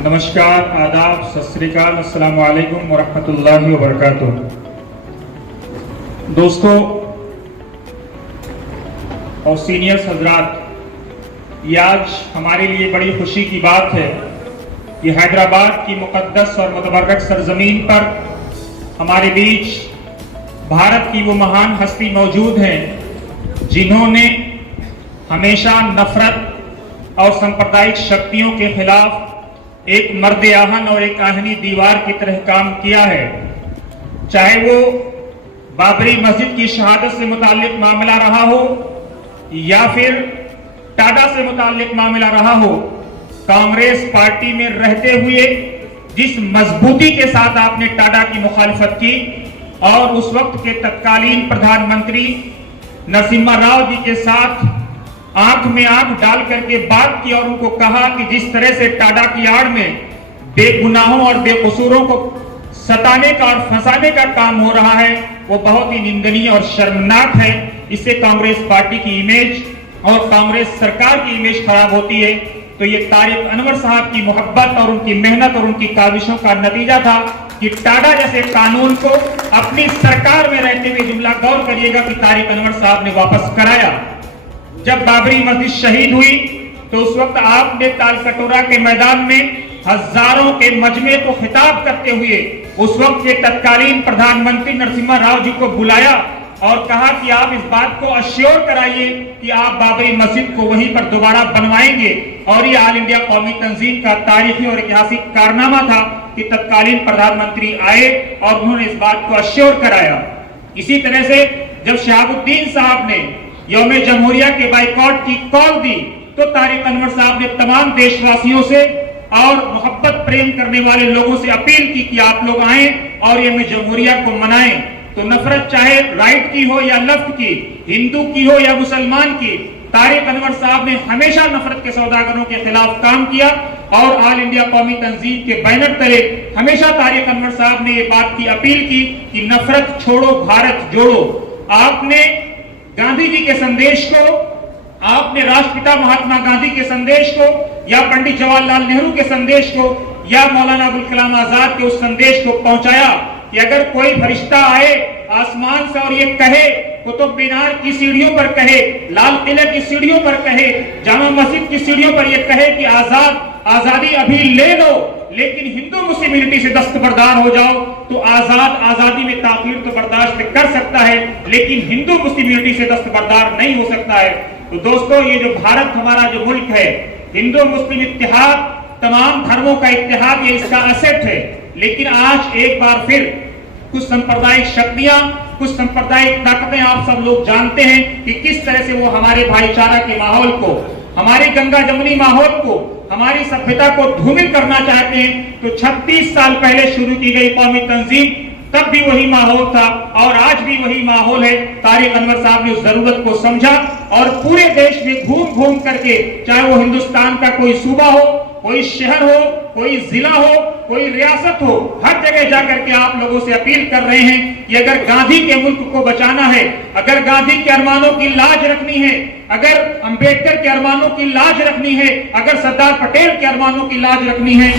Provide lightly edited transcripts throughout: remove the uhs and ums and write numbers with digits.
नमस्कार, आदाब, सत श्री अकाल, अस्सलाम वालेकुम वरहमतुल्लाहि वबरकातुह। दोस्तों और सीनियर्स हजरात, ये आज हमारे लिए बड़ी खुशी की बात है कि हैदराबाद की मुकद्दस और मुतबर्रक सरजमीन पर हमारे बीच भारत की वो महान हस्ती मौजूद हैं जिन्होंने हमेशा नफरत और सांप्रदायिक शक्तियों के खिलाफ एक मर्द आहन और एक आहनी दीवार की तरह काम किया है। चाहे वो बाबरी मस्जिद की शहादत से मुताल्लिक मामला रहा हो या फिर टाडा से मुताल्लिक मामला रहा हो, कांग्रेस पार्टी में रहते हुए जिस मजबूती के साथ आपने टाडा की मुखालिफत की और उस वक्त के तत्कालीन प्रधानमंत्री नरसिम्हा राव जी के साथ आंख में आंख डाल करके बात की और उनको कहा कि जिस तरह से टाडा की आड़ में बेगुनाहों और बेकसूरों को सताने का और फंसाने का काम हो रहा है, वो बहुत ही निंदनीय और शर्मनाक है। इससे कांग्रेस पार्टी की इमेज और कांग्रेस सरकार की इमेज खराब होती है। तो ये तारिक अनवर साहब की मोहब्बत और उनकी मेहनत और उनकी काविशों का नतीजा था कि टाडा जैसे कानून को अपनी सरकार में रहते हुए, जुमला गौर करिएगा, कि तारिक अनवर साहब ने वापस कराया। जब बाबरी मस्जिद शहीद हुई तो उस वक्त आपने तालकटोरा के मैदान में हजारों के मजमे को खिताब करते हुए उस वक्त के तत्कालीन प्रधानमंत्री नरसिम्हा राव जी को बुलाया और कहा कि आप इस बात को अश्योर कराइए कि आप बाबरी मस्जिद को वहीं पर दोबारा बनवाएंगे। और ये ऑल इंडिया कौमी तंजीम का तारीखी और ऐतिहासिक कारनामा था कि तत्कालीन प्रधानमंत्री आए और उन्होंने इस बात को अश्योर कराया। इसी तरह से जब शहाबुद्दीन साहब ने यौम जमहूरिया के बाइकॉट की कॉल दी तो तारिक अनवर साहब ने तमाम देशवासियों से और मोहब्बत प्रेम करने वाले लोगों से अपील की कि आप लोग आए और यौम जमहूरिया को मनाएं। तो नफरत चाहे राइट की हो या लेफ्ट की, हिंदू की हो या मुसलमान की, तारिक अनवर साहब ने हमेशा नफरत के सौदागरों के खिलाफ काम किया और ऑल इंडिया कौमी तंजीम के बैनर तले हमेशा तारिक अनवर साहब ने ये बात की अपील की कि नफरत छोड़ो, भारत जोड़ो। आपने गांधी जी के संदेश को, आपने राष्ट्रपिता महात्मा गांधी के संदेश को या पंडित जवाहरलाल नेहरू के संदेश को या मौलाना अबुल कलाम आजाद के उस संदेश को पहुंचाया कि अगर कोई फरिश्ता आए आसमान से और ये कहे, कुतुब मीनार की सीढ़ियों पर कहे, लाल किले की सीढ़ियों पर कहे, जामा मस्जिद की सीढ़ियों पर ये कहे कि आजादी अभी ले लो लेकिन हिंदू मुस्लिम यूनिटी से दस्तबरदार हो जाओ, तो आजादी में ताखीर तो बर्दाश्त कर सकता है लेकिन हिंदू मुस्लिम यूनिटी से दस्तबरदार नहीं हो सकता है। तो दोस्तों, ये जो भारत हमारा जो मुल्क है, हिंदू मुस्लिम इत्तेहाद, तमाम धर्मों का इत्तेहाद, ये इसका असेट है। लेकिन आज एक बार फिर कुछ सांप्रदायिक शक्तियां, कुछ सांप्रदायिक ताकतें, आप सब लोग जानते हैं कि किस तरह से वो हमारे भाईचारा के माहौल को, हमारी गंगा जमुनी माहौल को, हमारी सभ्यता को धूमिल करना चाहते हैं। तो 36 साल पहले शुरू की गई कौमी तंजीम, तब भी वही माहौल था और आज भी वही माहौल है। तारिक अनवर साहब ने उस जरूरत को समझा और पूरे देश में घूम घूम करके, चाहे वो हिंदुस्तान का कोई सूबा हो, कोई शहर हो, कोई जिला हो, कोई रियासत हो, हर जगह जाकर के आप लोगों से अपील कर रहे हैं कि अगर गांधी के मुल्क को बचाना है, अगर गांधी के अरमानों की लाज रखनी है, अगर अंबेडकर के अरमानों की लाज रखनी है, अगर सरदार पटेल के अरमानों की लाज रखनी है,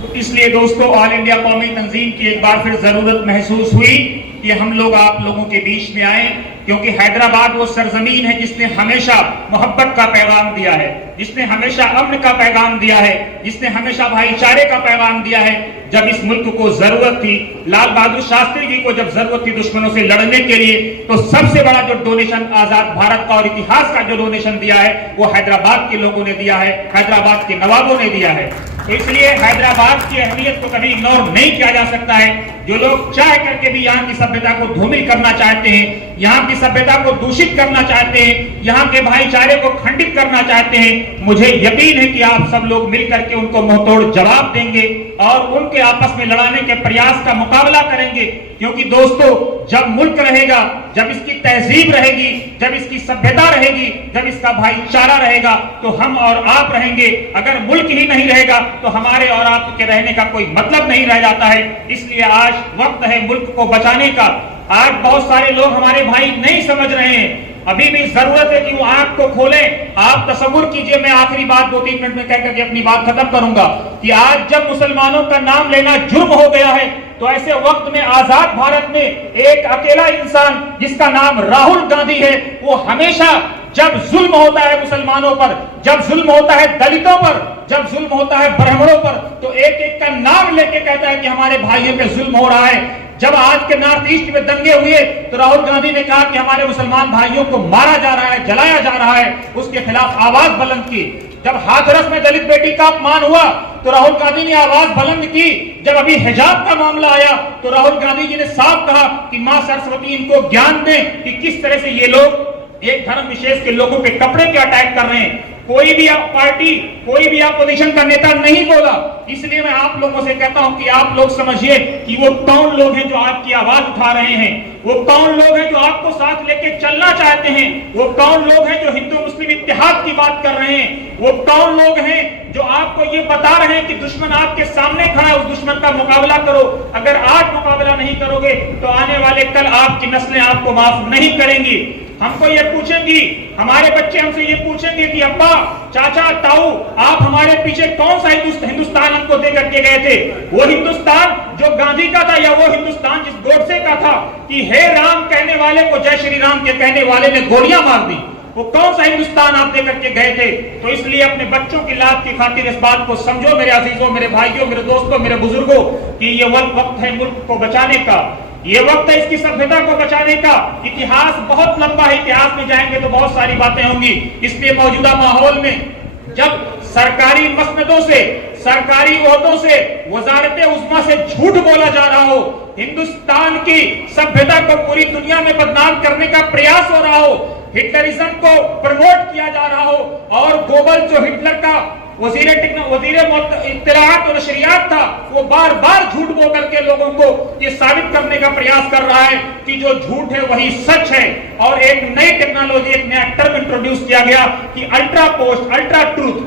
तो इसलिए दोस्तों ऑल इंडिया कौमी तंजीम की एक बार फिर जरूरत महसूस हुई कि हम लोग आप लोगों के बीच में आए, क्योंकि हैदराबाद वो सरजमीन है जिसने हमेशा मोहब्बत का पैगाम दिया है, जिसने हमेशा अमन का पैगाम दिया है, जिसने हमेशा भाईचारे का पैगाम दिया है। जब इस मुल्क को जरूरत थी, लाल बहादुर शास्त्री जी को जब जरूरत थी दुश्मनों से लड़ने के लिए, तो सबसे बड़ा जो डोनेशन आजाद भारत का और इतिहास का जो डोनेशन दिया है वो हैदराबाद के लोगों ने दिया है, हैदराबाद के नवाबों ने दिया है। तो इसलिए हैदराबाद की अहमियत को कभी इग्नोर नहीं किया जा सकता है। जो लोग चाह करके भी यहाँ की सभ्यता को धूमिल करना चाहते हैं, यहाँ की सभ्यता को दूषित करना चाहते हैं, यहाँ के भाईचारे को खंडित करना चाहते हैं, मुझे यकीन है कि आप सब लोग मिलकर के उनको मुंहतोड़ जवाब देंगे और उनके आपस में लड़ाने के प्रयास का मुकाबला करेंगे। क्योंकि दोस्तों, जब मुल्क रहेगा, जब इसकी तहजीब रहेगी, जब इसकी सभ्यता रहेगी, जब इसका भाईचारा रहेगा, तो हम और आप रहेंगे। अगर मुल्क ही नहीं रहेगा तो हमारे और आपके रहने का कोई मतलब नहीं रह जाता है। इसलिए आज वक्त है मुल्क को बचाने का। आज बहुत सारे लोग हमारे भाई नहीं समझ रहे हैं अभी भी जरूरत है कि वो आंख को खोलें। आप तसव्वुर कीजिए, मैं आखिरी बात 2-3 मिनट में कहकर के अपनी बात खत्म करूंगा, कि आज जब मुसलमानों का नाम लेना जुर्म हो गया है, तो ऐसे वक्त में आजाद भारत में एक अकेला इंसान जिसका नाम राहुल गांधी है, वो हमेशा जब जुल्म होता है मुसलमानों पर, जब जुल्म होता है दलितों पर, जब जुल्म होता है ब्राह्मणों पर, तो एक एक का नाम लेके कहता है कि हमारे भाइयों पे जुल्म हो रहा है। जब आज के नॉर्थ ईस्ट में दंगे हुए तो राहुल गांधी ने कहा कि हमारे मुसलमान भाइयों को मारा जा रहा है, जलाया जा रहा है, उसके खिलाफ आवाज बुलंद की। जब हाथरस में दलित बेटी का अपमान हुआ तो राहुल गांधी ने आवाज बुलंद की। जब अभी हिजाब का मामला आया तो राहुल गांधी जी ने साफ कहा कि मां सरस्वती इनको ज्ञान दें कि किस तरह से ये लोग एक धर्म विशेष के लोगों पे कपड़े के अटैक कर रहे हैं। कोई भी आप पार्टी, कोई भी अपोजिशन का नेता नहीं बोला। इसलिए मैं आप लोगों से कहता हूं कि आप लोग समझिए कि वो कौन लोग हैं जो आपकी आवाज उठा रहे हैं, वो कौन लोग हैं जो आपको साथ लेके चलना चाहते हैं, वो कौन लोग हैं जो हिंदू मुस्लिम इत्तेहाद की बात कर रहे हैं, वो कौन लोग हैं जो आपको ये बता रहे हैं कि दुश्मन आपके सामने खड़ा है, उस दुश्मन का मुकाबला करो। अगर आज मुकाबला नहीं करोगे तो आने वाले कल आपकी नस्लें आपको माफ नहीं करेंगी। हमको ये पूछेंगी, हमारे बच्चे हमसे ये पूछेंगे कि अब्बा, चाचा, ताऊ, आप हमारे पीछे कौन सा हिंदुस्तान हमको दे करके गए थे? वो हिंदुस्तान जो गांधी का था या वो हिंदुस्तान जिस गोडसे का था कि हे राम कहने वाले को जय श्री राम के कहने वाले ने गोलियां मार दी? वो कौन सा हिंदुस्तान आप दे करके गए थे? तो इसलिए अपने बच्चों की लाभ की खातिर इस बात को समझो मेरे अजीजों, मेरे भाइयों, मेरे दोस्तों, मेरे बुजुर्गों, कि ये वक्त है मुल्क को बचाने का, ये वक्त है इसकी सभ्यता को बचाने का। इतिहास बहुत लंबा है, इतिहास में जाएंगे तो बहुत सारी बातें होंगी। इसलिए मौजूदा माहौल में जब सरकारी मसनदों से, सरकारी ओहदों से, वजारत उज़्मा से झूठ बोला जा रहा हो, हिंदुस्तान की सभ्यता को पूरी दुनिया में बदनाम करने का प्रयास हो रहा हो, हिटलरिज्म को प्रमोट किया जा रहा हो, और गोबल जो हिटलर का वजीर इत्तलाआत और नशरियात था, वो बार बार झूठ बोल करके लोगों को ये साबित करने का प्रयास कर रहा है कि जो झूठ है वही सच है। और एक नई टेक्नोलॉजी, एक नया टर्म इंट्रोड्यूस किया गया कि अल्ट्रा पोस्ट, अल्ट्रा ट्रूथ,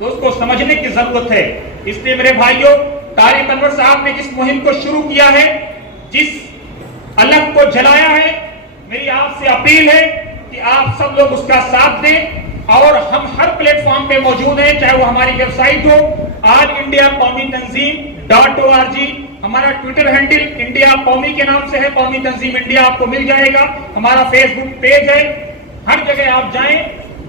तो उसको समझने की जरूरत है। इसलिए मेरे भाइयों, तारिक अनवर साहब ने जिस मुहिम को शुरू किया है, जिस अलग को जलाया है, मेरी आपसे अपील है कि आप सब लोग उसका साथ दें। और हम हर प्लेटफॉर्म पे मौजूद हैं, चाहे वो हमारी वेबसाइट हो आज इंडिया कौमी तंजीम .org, हमारा ट्विटर हैंडल इंडिया कौमी के नाम से है, कौमी तंजीम इंडिया, आपको मिल जाएगा। हमारा फेसबुक पेज है, हर जगह आप जाएं,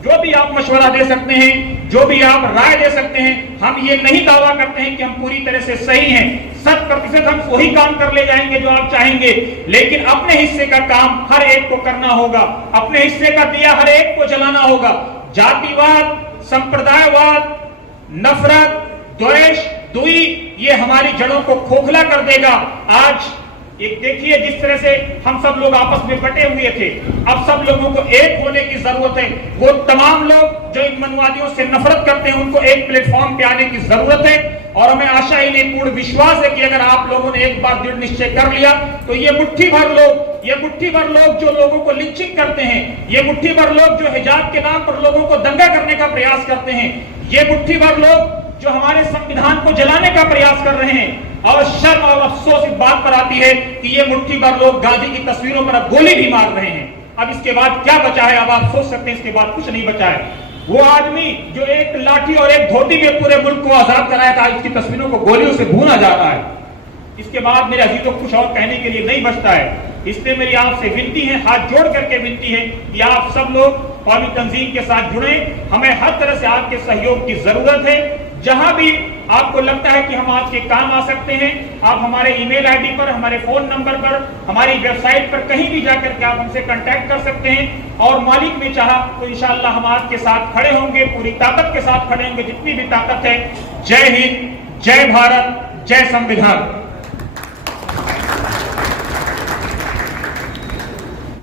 जो भी आप मशवरा दे सकते हैं, जो भी आप राय दे सकते हैं। हम ये नहीं दावा करते हैं कि हम पूरी तरह से सही हैं, 100% हम वही काम कर ले जाएंगे जो आप चाहेंगे, लेकिन अपने हिस्से का काम हर एक को करना होगा, अपने हिस्से का दिया हर एक को जलाना होगा। जातिवाद, संप्रदायवाद, नफरत, द्वेष, दुई, ये हमारी जड़ों को खोखला कर देगा। आज एक देखिए जिस तरह से हम सब लोग आपस में बटे हुए थे, अब सब लोगों को एक होने की जरूरत है। वो तमाम लोग जो इन मनवादियों से नफरत करते हैं, उनको एक प्लेटफॉर्म पे आने की जरूरत है। और हमें आशा ही नहीं, पूर्ण विश्वास है कि अगर आप लोगों ने एक बार दृढ़ निश्चय कर लिया तो ये मुट्ठी भर लोग जो लोगों को लिंचिंग करते हैं, ये मुट्ठी भर लोग जो हिजाब के नाम पर लोगों को दंगा करने का प्रयास करते हैं, ये मुट्ठी भर लोग जो हमारे संविधान को जलाने का प्रयास कर रहे हैं, और शर्म और अफसोस इस बात पर आती है कि ये मुट्ठी भर लोग गांधी की तस्वीरों पर अब गोली भी मार रहे हैं। अब इसके बाद क्या बचा है? अब आप सोच सकते हैं इसके बाद कुछ नहीं बचा है। वो आदमी जो एक लाठी और एक धोती में पूरे मुल्क को आजाद कराया था, इसकी तस्वीरों को गोलियों से भूना जा रहा है। इसके बाद मेरे अजीजों कुछ और कहने के लिए नहीं बचता है। इसलिए मेरी आपसे विनती है, हाथ जोड़ करके विनती है कि आप सब लोग कौमी तंजीम के साथ जुड़े। हमें हर तरह से आपके सहयोग की जरूरत है। जहां भी आपको लगता है कि हम आपके काम आ सकते हैं, आप हमारे ईमेल आईडी पर, हमारे फोन नंबर पर, हमारी वेबसाइट पर कहीं भी जाकर के आप हमसे कांटेक्ट कर सकते हैं। और मालिक ने चाहा तो इंशाअल्लाह हम आपके साथ खड़े होंगे, पूरी ताकत के साथ खड़े होंगे, जितनी भी ताकत है। जय हिंद, जय भारत, जय संविधान।